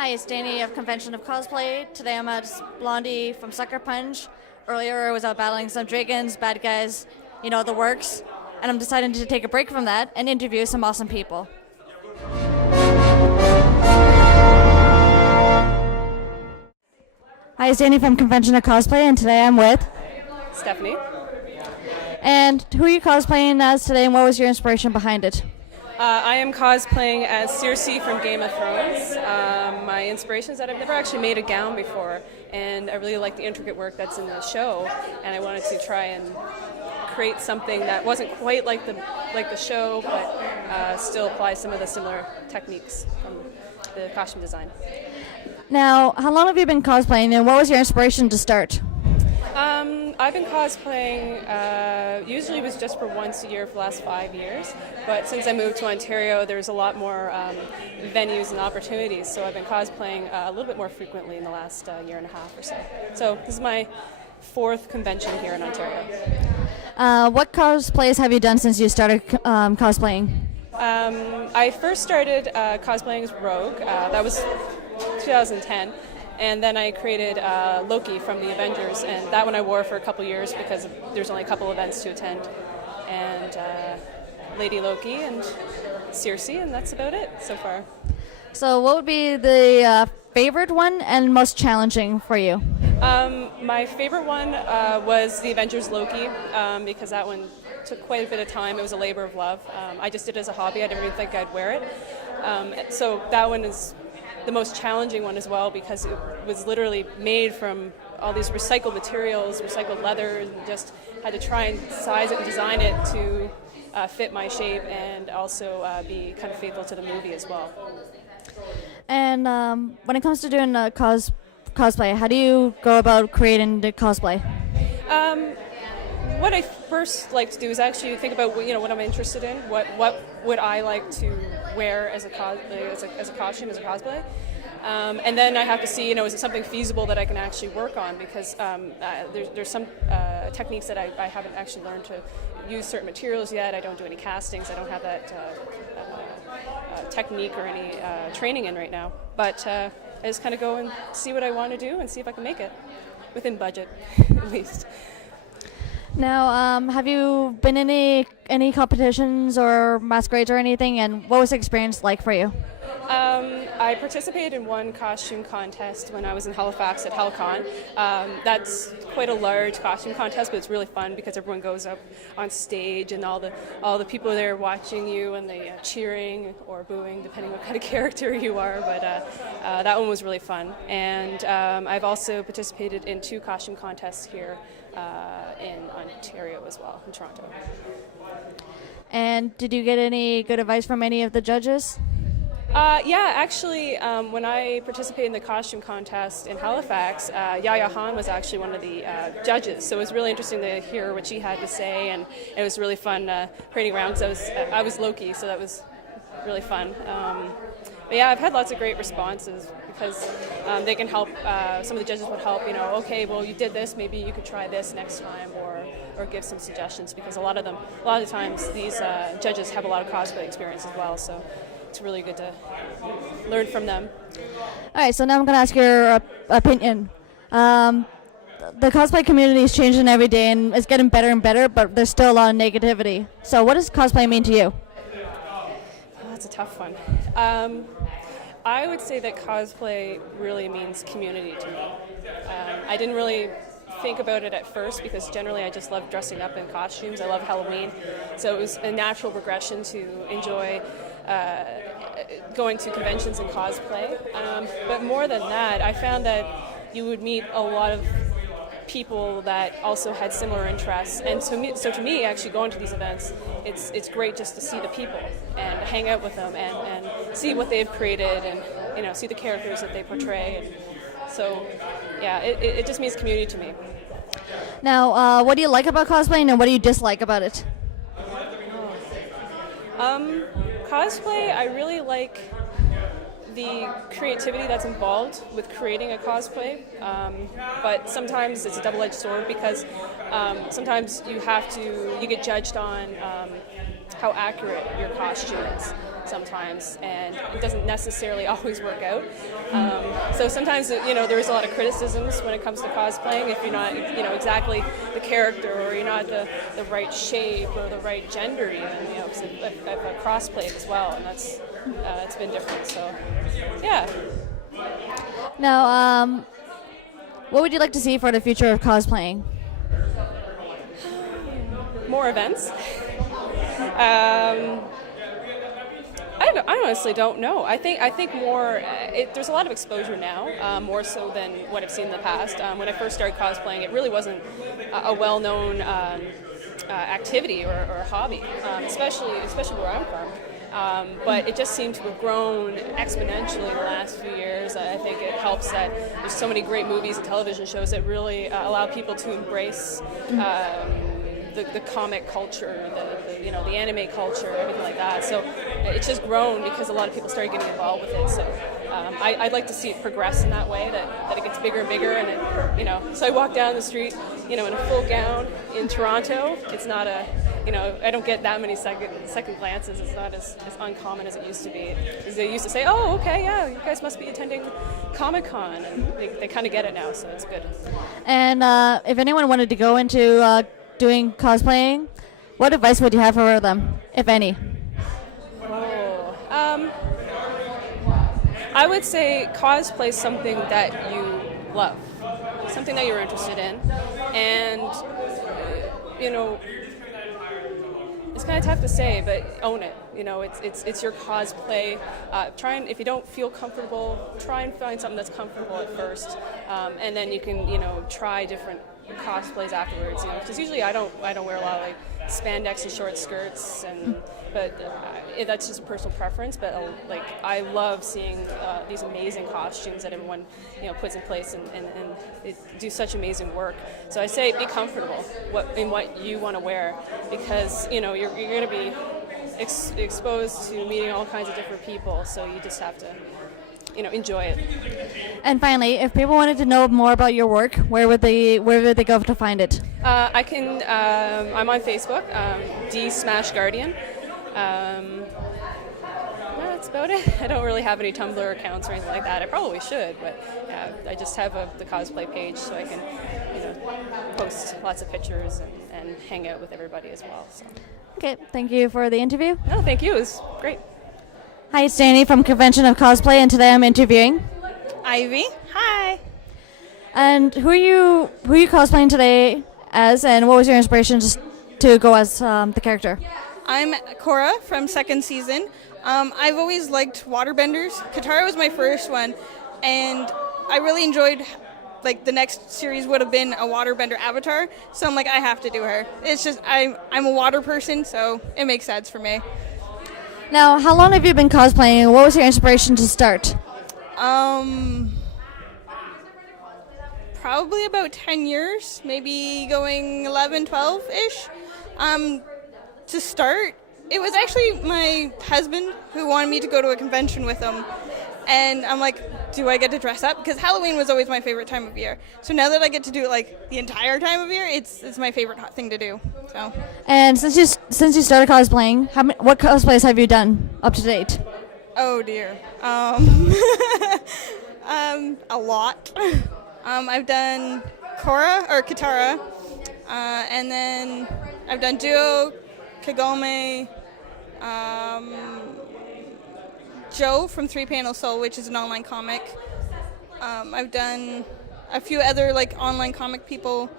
Hi, it's Danny of Convention of Cosplay. Today I'm at Blondie from Sucker Punch. Earlier I was out battling some dragons, bad guys, the works. And I'm deciding to take a break from that and interview some awesome people. Hi, it's Danny from Convention of Cosplay, and today I'm with Stephanie. And who are you cosplaying as today, and what was your inspiration behind it? I am cosplaying as Cersei from Game of Thrones. My inspiration is that I've never actually made a gown before, and I really like the intricate work that's in the show, and I wanted to try and create something that wasn't quite like the show, but still applies some of the similar techniques from the costume design. Now, how long have you been cosplaying, and what was your inspiration to start? I've been cosplaying, usually it was just for once a year for the last 5 years, but since I moved to Ontario, there's a lot more venues and opportunities, so I've been cosplaying a little bit more frequently in the last year and a half or so. So this is my 4th convention here in Ontario. What cosplays have you done since you started cosplaying? I first started cosplaying as Rogue, that was 2010. And then I created Loki from the Avengers, and that one I wore for a couple years because there's only a couple events to attend. And Lady Loki and Cersei, and that's about it so far. So what would be the favorite one and most challenging for you? My favorite one was the Avengers Loki because that one took quite a bit of time. It was a labor of love. I just did it as a hobby. I didn't even think I'd wear it. So that one is the most challenging one as well because it was literally made from all these recycled materials, recycled leather, and just had to try and size it and design it to fit my shape and also be kind of faithful to the movie as well. And when it comes to doing cosplay, how do you go about creating the cosplay? What I first like to do is actually think about what I'm interested in. What would I like to wear as a costume, as a cosplay, and then I have to see is it something feasible that I can actually work on because there's some techniques that I haven't actually learned to use certain materials yet. I don't do any castings. I don't have that technique or any training in right now. But I just kind of go and see what I want to do and see if I can make it within budget, at least. Now, have you been in any competitions or masquerades or anything, and what was the experience like for you? I participated in one costume contest when I was in Halifax at HalCon. That's quite a large costume contest, but it's really fun because everyone goes up on stage and all the people there watching you and they cheering or booing, depending what kind of character you are. But that one was really fun. And I've also participated in 2 costume contests here in Ontario as well, in Toronto. And did you get any good advice from any of the judges? Yeah, actually, when I participated in the costume contest in Halifax, Yaya Han was actually one of the judges, so it was really interesting to hear what she had to say, and it was really fun parading around because I was Loki, so that was really fun. But yeah, I've had lots of great responses because they can help. Some of the judges would help. Okay, well, you did this. Maybe you could try this next time, or give some suggestions because a lot of the times these judges have a lot of cosplay experience as well. So it's really good to learn from them. All right, so now I'm going to ask your opinion. The cosplay community is changing every day, and it's getting better and better, but there's still a lot of negativity. So what does cosplay mean to you? That's a tough one. I would say that cosplay really means community to me. I didn't really think about it at first because generally I just love dressing up in costumes. I love Halloween. So it was a natural progression to enjoy going to conventions and cosplay. But more than that, I found that you would meet a lot of people that also had similar interests, and so to me actually going to these events, it's great just to see the people and hang out with them and see what they've created and see the characters that they portray, and so yeah, it just means community to me. Now, what do you like about cosplaying and what do you dislike about it? Cosplay, I really like the creativity that's involved with creating a cosplay, but sometimes it's a double-edged sword because sometimes you get judged on how accurate your costume is. sometimes, and it doesn't necessarily always work out. So sometimes, there's a lot of criticisms when it comes to cosplaying if you're not, exactly the character, or you're not the right shape or the right gender even. Because I've cross-played as well, and that's it's been different. So, yeah. Now, what would you like to see for the future of cosplaying? More events. I honestly don't know. I think more. There's a lot of exposure now, more so than what I've seen in the past. When I first started cosplaying, it really wasn't a well-known activity or hobby, especially where I'm from. But it just seems to have grown exponentially in the last few years. I think it helps that there's so many great movies and television shows that really allow people to embrace the comic culture, the anime culture, everything like that. So it's just grown because a lot of people started getting involved with it. So I'd like to see it progress in that way, that it gets bigger and bigger. And it, so I walk down the street, in a full gown in Toronto. It's not I don't get that many second glances. It's not as uncommon as it used to be. As they used to say, oh, okay, yeah, you guys must be attending Comic-Con, and they kind of get it now, so it's good. And if anyone wanted to go into doing cosplaying, what advice would you have for them, if any? I would say cosplay something that you love, something that you're interested in, and it's kind of tough to say, but own it. It's your cosplay. If you don't feel comfortable, try and find something that's comfortable at first, and then you can try different cosplays afterwards. Because usually I don't wear a lot of spandex and short skirts, but that's just a personal preference. But I love seeing these amazing costumes that everyone puts in place, and they do such amazing work. So I say be comfortable in what you want to wear, because you're going to be exposed to meeting all kinds of different people. So you just have to enjoy it. And finally, if people wanted to know more about your work, where would they go to find it? I'm on Facebook, D Smash Guardian. That's about it. I don't really have any Tumblr accounts or anything like that. I probably should, but I just have the cosplay page, so I can post lots of pictures and hang out with everybody as well. So. Okay, thank you for the interview. No, thank you. It was great. Hi, it's Danny from Convention of Cosplay, and today I'm interviewing Ivy. Hi. And who are you cosplaying today as, and what was your inspiration just to go as the character? I'm Cora from second season. I've always liked waterbenders. Katara was my first one, and I really enjoyed. The next series would have been a waterbender avatar, so I'm I have to do her. It's just I'm a water person, so it makes sense for me. Now, how long have you been cosplaying, and what was your inspiration to start? Probably about 10 years, maybe going 11, 12-ish. To start, it was actually my husband who wanted me to go to a convention with him. And I'm like, do I get to dress up? Because Halloween was always my favorite time of year. So now that I get to do it the entire time of year, it's my favorite thing to do. So. And since you started cosplaying, what cosplays have you done up to date? Oh dear, a lot. I've done Korra or Katara, and then I've done Duo, Kagome, Joe from Three Panel Soul, which is an online comic. I've done a few other online comic people.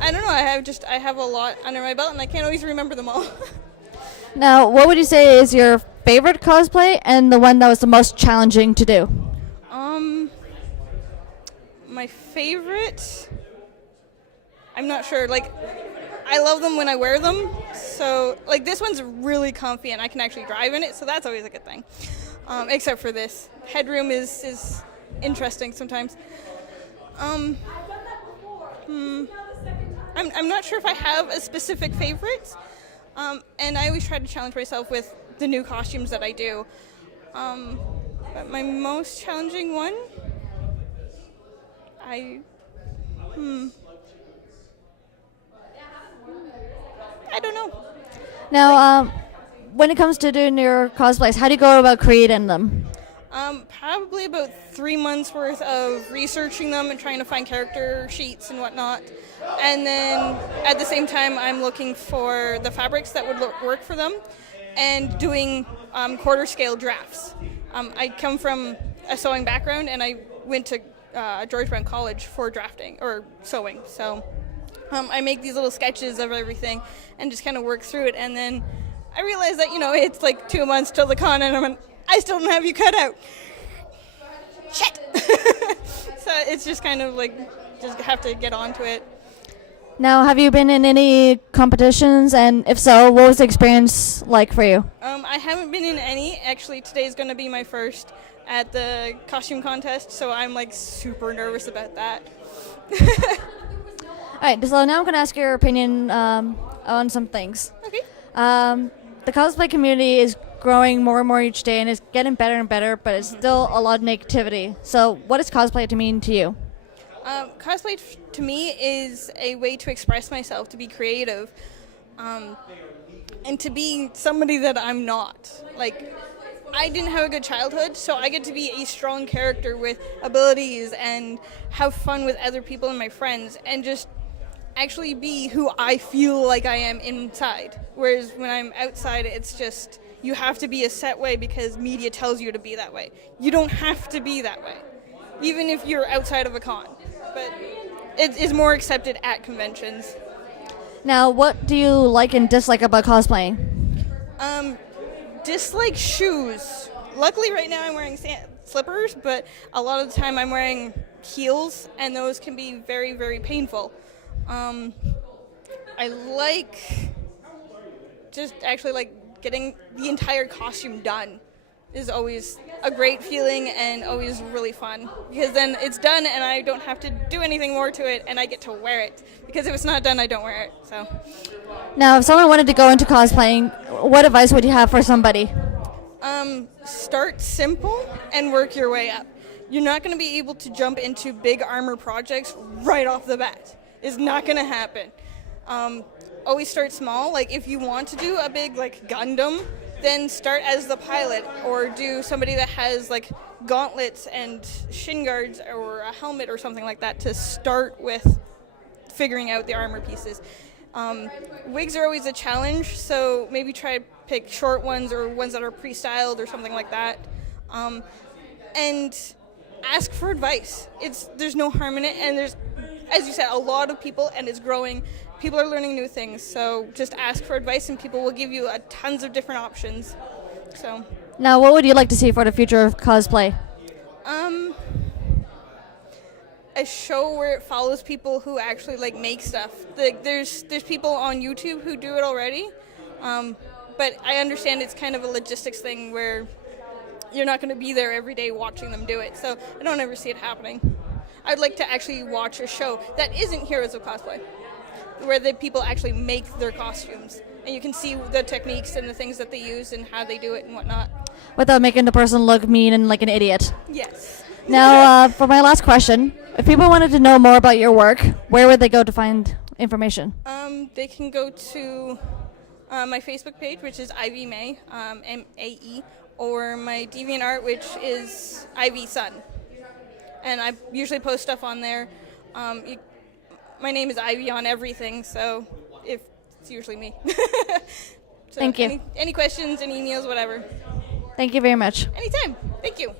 I don't know. I have a lot under my belt, and I can't always remember them all. Now, what would you say is your favorite cosplay and the one that was the most challenging to do? My favorite, I'm not sure. I love them when I wear them. So, this one's really comfy, and I can actually drive in it, so that's always a good thing. Except for this. Headroom is interesting sometimes. I'm not sure if I have a specific favorite, and I always try to challenge myself with the new costumes that I do. But my most challenging one, I don't know. Now, when it comes to doing your cosplays, how do you go about creating them? Probably about 3 months worth of researching them and trying to find character sheets and whatnot. And then at the same time, I'm looking for the fabrics that would work for them and doing quarter scale drafts. I come from a sewing background and I went to George Brown College for drafting or sewing. So I make these little sketches of everything and just kind of work through it. And then I realized that, it's like 2 months till the con and I still don't have you cut out. Shit! So it's just kind of like, just have to get onto it. Now, have you been in any competitions? And if so, what was the experience like for you? I haven't been in any. Actually, today's going to be my first at the costume contest, so I'm like super nervous about that. All right, so now I'm going to ask your opinion on some things. Okay. The cosplay community is growing more and more each day, and it's getting better and better, but it's still a lot of negativity. So what does cosplay to mean to you? Cosplay to me is a way to express myself, to be creative, and to be somebody that I'm not. Like, I didn't have a good childhood, so I get to be a strong character with abilities and have fun with other people and my friends and just actually be who I feel like I am inside. Whereas when I'm outside, it's just, you have to be a set way because media tells you to be that way. You don't have to be that way, even if you're outside of a con. But it is more accepted at conventions. Now, what do you like and dislike about cosplaying? Dislike shoes. Luckily right now I'm wearing slippers, but a lot of the time I'm wearing heels, and those can be very, very painful. I like just actually like getting the entire costume done is always a great feeling and always really fun, because then it's done and I don't have to do anything more to it and I get to wear it, because if it's not done I don't wear it. So Now, if someone wanted to go into cosplaying, what advice would you have for somebody? start simple and work your way up. You're not going to be able to jump into big armor projects right off the bat. It's not going to happen. Always start small. Like if you want to do a big like Gundam, then start as the pilot, or do somebody that has like gauntlets and shin guards or a helmet or something like that to start with figuring out the armor pieces. Wigs are always a challenge, so maybe try to pick short ones or ones that are pre-styled or something like that. And ask for advice. There's no harm in it, and there's, as you said, a lot of people, and it's growing. People are learning new things, so just ask for advice and people will give you tons of different options. So Now, what would you like to see for the future of cosplay? a show where it follows people who actually like make stuff. Like there's people on YouTube who do it already, but I understand it's kind of a logistics thing where you're not going to be there every day watching them do it, so I don't ever see it happening. I'd like to actually watch a show that isn't Heroes of Cosplay, where the people actually make their costumes, and you can see the techniques and the things that they use and how they do it and whatnot. Without making the person look mean and like an idiot. Yes. Now, for my last question, if people wanted to know more about your work, where would they go to find information? They can go to my Facebook page, which is Ivy May, M-A-E, or my DeviantArt, which is Ivy Sun. And I usually post stuff on there. My name is Ivy on everything, so if it's usually me. So Thank you. Any questions, any emails, whatever. Thank you very much. Anytime. Thank you.